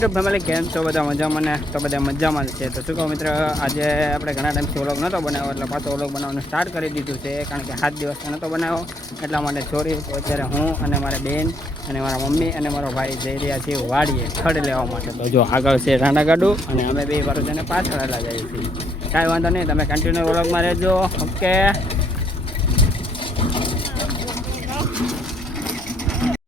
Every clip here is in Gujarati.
યુટ્યુબ ફેમિલી કેમ છો? બધા મજામાં ને? તો બધા મજામાં છે. તો શું કહો મિત્ર, આજે આપણે ઘણા ટાઈમથી ઓલોગ નહોતો બનાવ્યો, એટલે પાછો ઓલોગ બનાવવાનું સ્ટાર્ટ કરી દીધું છે, કારણ કે સાત દિવસ નહોતો બનાવ્યો, એટલા માટે છોરી તો અત્યારે હું અને મારી બેન અને મારા મમ્મી અને મારો ભાઈ જઈ રહ્યા છીએ વાડીએ, ખડ લેવા માટે. તો જો આગળ છે રાણાગાડું અને અમે બે વારો છે પાછળ જઈએ છીએ. કાંઈ વાંધો નહીં, તમે કન્ટિન્યુ ઓલોગમાં રહેજો. ઓકે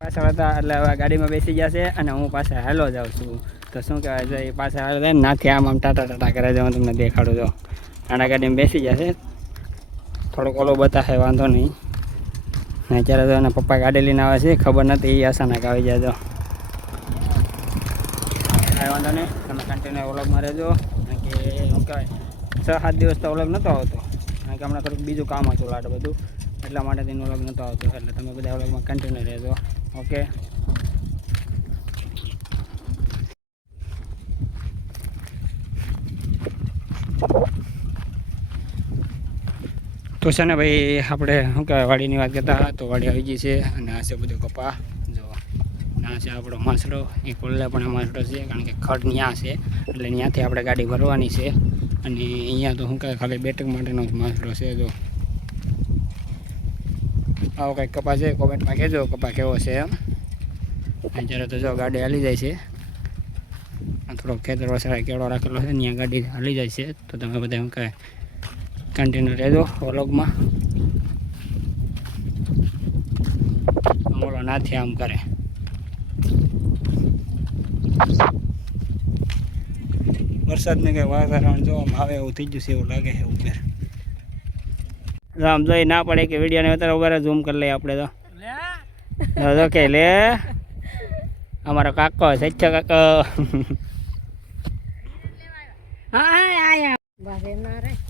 પાછળ હતા એટલે હવે ગાડીમાં બેસી ગયા છે અને હું પાછા હેલો જાઉં છું. તો શું કહેવાય છે એ પાછા હાલો જાય નાથી આમ આમ ટાટા ટાટા કરે છે, હું તમને દેખાડું છું. આના ગાડીમાં બેસી ગયા છે. થોડોક ઓલો બતાવે વાંધો નહીં. ને અત્યારે તો એના પપ્પા ગાડી લઈને આવે છે, ખબર નથી, એ અચાનક આવી જાય તો. કાંઈ વાંધો નહીં, તમે કન્ટિન્યુ ઓલોગમાં રહેજો. કે શું કહેવાય, છ સાત દિવસ તો ઓલોગ નહોતો આવતો. કારણ કે હમણાં થોડુંક બીજું કામ હતું લાટ બધું. એટલા માટે તેનો ઓલોગ નહોતો આવતો. એટલે તમે બધા ઓલોગમાં કન્ટિન્યુ રહેજો. ઓકે. તો છે ને ભાઈ, આપણે શું કહેવાય, વાડીની વાત કરતા તો વાડી આવી ગઈ છે અને આ છે બધું કપા. જો ના છે આપણો માસડો એ કોલ્લા પણ માસડો છે, કારણ કે ખડ ત્યાં છે, એટલે ત્યાંથી આપણે ગાડી ભરવાની છે. અને અહીંયા તો શું કહે ખાલી બેઠક માટેનો જ માસડો છે, જો. આવો કંઈક કપા છે, કોમેન્ટમાં કહેજો કપા કેવો છે એમ. અત્યારે તો જો ગાડી હાલી જાય છે. આ થોડોક ખેતર વસાડે કેળો રાખેલો છે, ત્યાં ગાડી હાલી જાય છે. તો તમે બધા એમ કહે કન્ટિન્યુ રહેજો વ્લોગમાં. અમારો નાથી આમ કરે. વરસાદને કંઈ વાતાવરણ જોવામાં આવે એવું થઈ છે એવું લાગે છે ઉપર. આમ જોઈ ના પડે કે વિડીયોને અત્યારે વગર ઝૂમ કરી લઈએ આપણે તો. જો જો કે લે. અમારો કાકો સચ્ચો કાકો. હા આયા. બારે ના તારી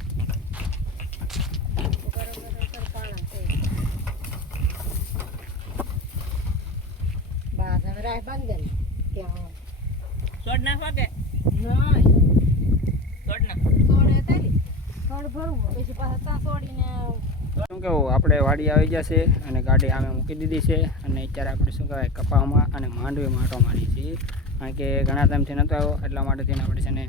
કેવું? આપણે વાડી આવી ગયા છે અને ગાડી આમે મૂકી દીધી છે અને અત્યારે આપણે શું કહેવાય કપામાં અને માંડવીમાં આટો મારી છીએ. કારણ કે ઘણા ટાઈમથી નહોતો આવ્યો, એટલા માટે થઈને આપણે છે ને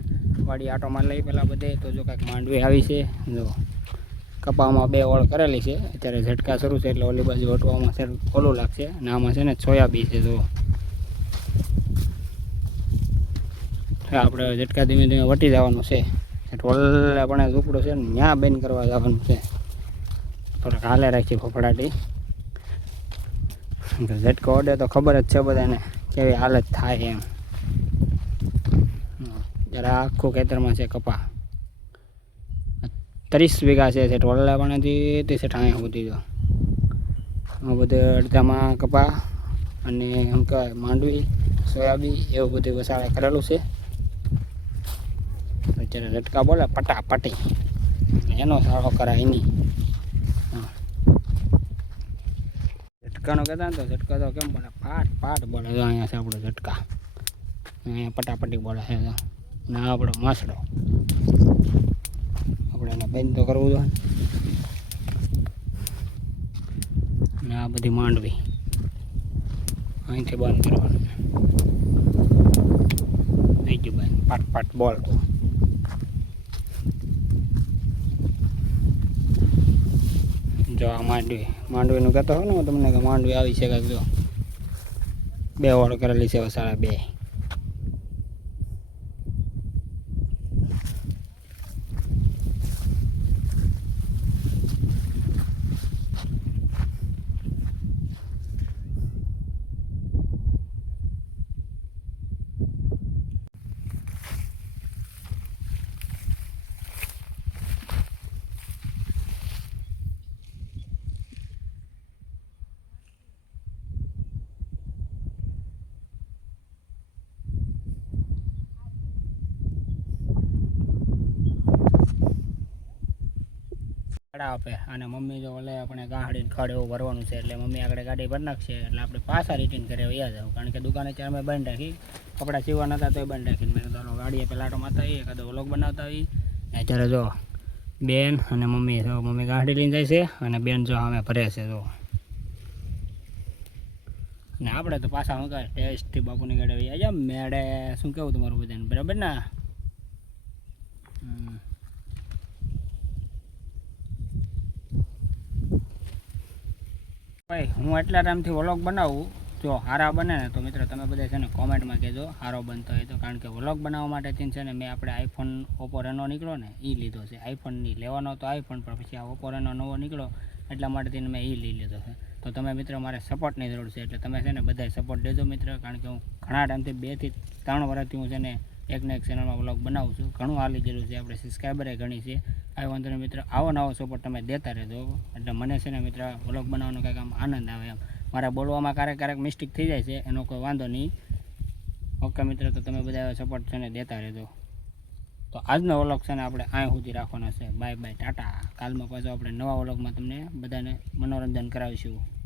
વાડી આટો લઈ પહેલાં બધે. તો જો કાંઈક માંડવી આવી છે, જો કપામાં બે ઓળ કરેલી છે. અત્યારે ઝટકા શરૂ છે એટલે ઓલી બાજુ વટવામાં છે, ઓલું લાગશે અને આમાં છે ને સોયાબી છે જો આપણે ઝટકા ધીમે ધીમે વટી જવાનું છે. ઓલે આપણે ઝૂંપડો છે ને ત્યાં બેન કરવા જવાનું છે. થોડાક હાલે રાખી ફફડાટી. ઝટકો ઓડે તો ખબર જ છે બધાને કેવી હાલત થાય એમ. જરા આખું ખેતરમાં છે કપા. ત્રીસ વીઘા છે સેઠ વડલા પાણીથી તે સેઠ અહીંયા સુધી જો. બધું અડધામાં કપા અને એમ કહેવાય માંડવી સોયાબી એવું બધું વસાળે કરેલું છે. અત્યારે રટકા બોલે પટાપટી. એનો સારો કરાય એની. ઝટકાનો કહેતા ને તો ઝટકા તો કેમ બોલે? પાટ પાટ બોલે તો અહીંયા છે આપણો ઝટકા અહીંયા પટાપટી બોલે છે ને આપણો માસડો આપણે એને બંધ તો કરવું જોઈએ. ને આ બધી માંડવી. અહીંથી બંધ કરવાનું થઈ ગયું બંધ. પાટ પાટ બોલ જો આ માંડવી. માંડવીનું કહેતો હોય ને હું તમને કે માંડવી આવી છે કાંઈક જો. બે ઓળ કરેલી છે સાડા બે. ભાડા આપે અને મમ્મી જો ઓલે આપણે ગાડીને ખડ એવું ભરવાનું છે એટલે મમ્મી આગળ ગાડી ભરી નાખશે એટલે આપણે પાછા રિટર્ન કરે યાદ જાવ કારણ કે દુકાને ચાર મેં બંધ રાખી. કપડાં સીવા નતા તો બંધ રાખીને મેં કીધું ગાડી પેલા આટો માતા આવીએ એકાદો વ્લોગ બનાવતા આવી અત્યારે જો બેન અને મમ્મી જો, મમ્મી ગાડી લઈને જાય છે અને બેન જો અમે ભરે છે, જો. ને આપણે તો પાછા હું કહે ટેસ્ટથી બાપુની ગાડી આવી આજે મેળે. શું કેવું તમારું બધાને? બરાબર ને? ભાઈ, હું એટલા ટાઈમથી વ્લોગ બનાવું, જો હારા બને ને તો મિત્રો તમે બધા છે ને કોમેન્ટમાં કહેજો, હારો બનતો હોય તો. કારણ કે વ્લોગ બનાવવા માટેથી છે ને મેં આપણે આઈફોન ઓપો રેનો નીકળ્યો ને એ લીધો છે. આઈફોનની લેવાનો તો આઈફોન પણ પછી આ ઓપો રેનો નવો નીકળ્યો, એટલા માટેથી મેં એ લઈ લીધો છે. તો તમે મિત્રો મારે સપોર્ટની જરૂર છે, એટલે તમે છે ને બધાય સપોર્ટ દેજો મિત્ર. કારણ કે હું ઘણા ટાઈમથી બેથી ત્રણ વર્ષથી હું છે ને એક ને એક ચેનલમાં બ્લોગ બનાવું છું. ઘણું હાલી ગયેલું છે. આપણે સબસ્ક્રાઈબરે ઘણી છે. આવી વાંધો નહીં મિત્ર, આવો નવો સપોર્ટ તમે દેતા રહેજો એટલે મને છે ને મિત્ર વ્લોગ બનાવવાનો કંઈક આમ આનંદ આવે એમ. મારા બોલવામાં ક્યારેક ક્યારેક મિસ્ટેક થઈ જાય છે, એનો કોઈ વાંધો નહીં. ઓકે મિત્ર, તો તમે બધા સપોર્ટ છે ને દેતા રહેજો. તો આજનો વ્લોગ છે ને આપણે આ સુધી રાખવાનો છે. Bye bye tata. કાલમાં પાછો આપણે નવા વ્લોગમાં તમને બધાને મનોરંજન કરાવીશું.